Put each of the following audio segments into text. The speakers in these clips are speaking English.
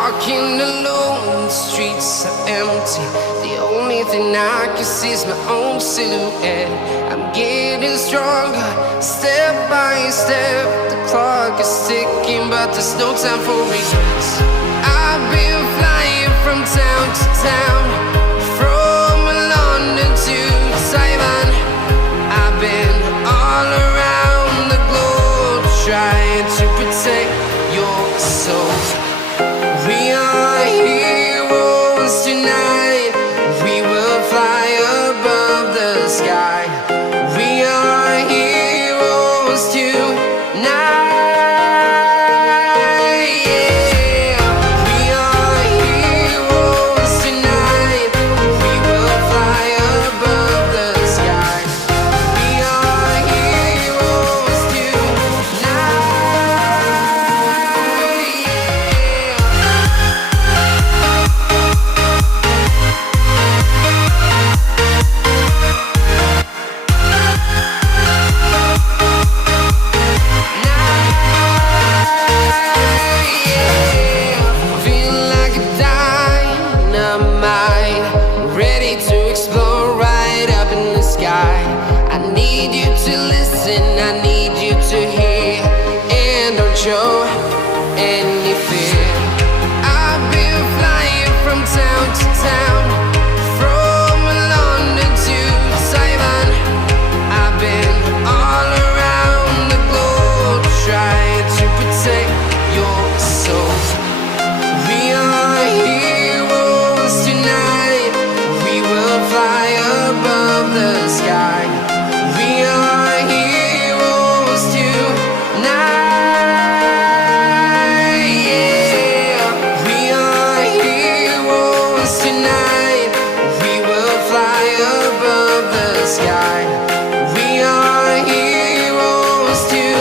walking alone, the streets are empty. The only thing I can see is my own silhouette. I'm getting stronger, step by step. The clock is ticking, but there's no time for regrets. I've been flying from town to town, from London to Taiwan. I've been all around the globe, trying to protect your soul. We are heroes tonight. We will fly above the sky. We are heroes tonight. Yeah. We are heroes tonight. We will fly above the sky. We are heroes tonight. I need you to listen, I need you to hear, and don't show any fear. I've been flying from town to town, from London to Taiwan. I've been all around the globe, trying to protect your soul. We are heroes tonight. We will fly above the sky. We are heroes tonight. Yeah. We are heroes tonight. We will fly above the sky. We are heroes tonight.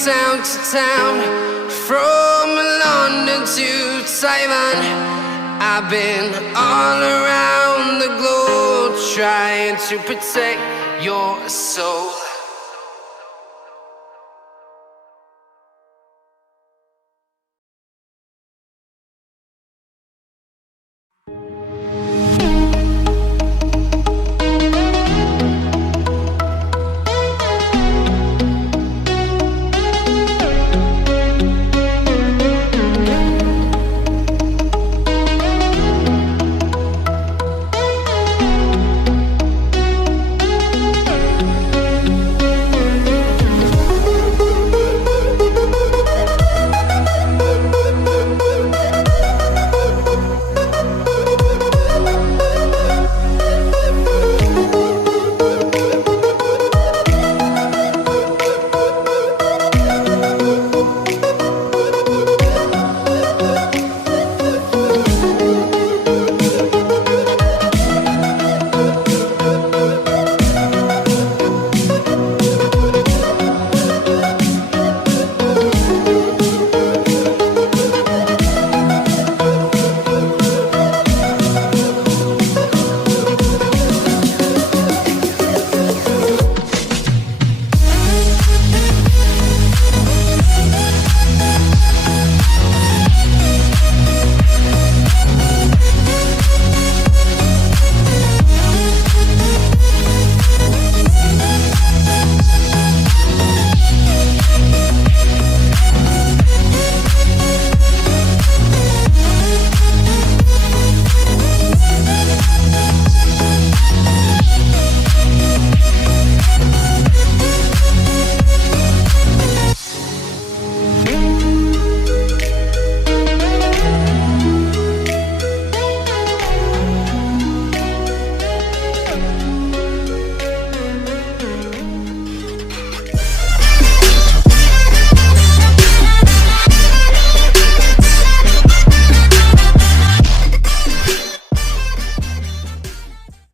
Town to town, from London to Taiwan. I've been all around the globe, trying to protect your soul.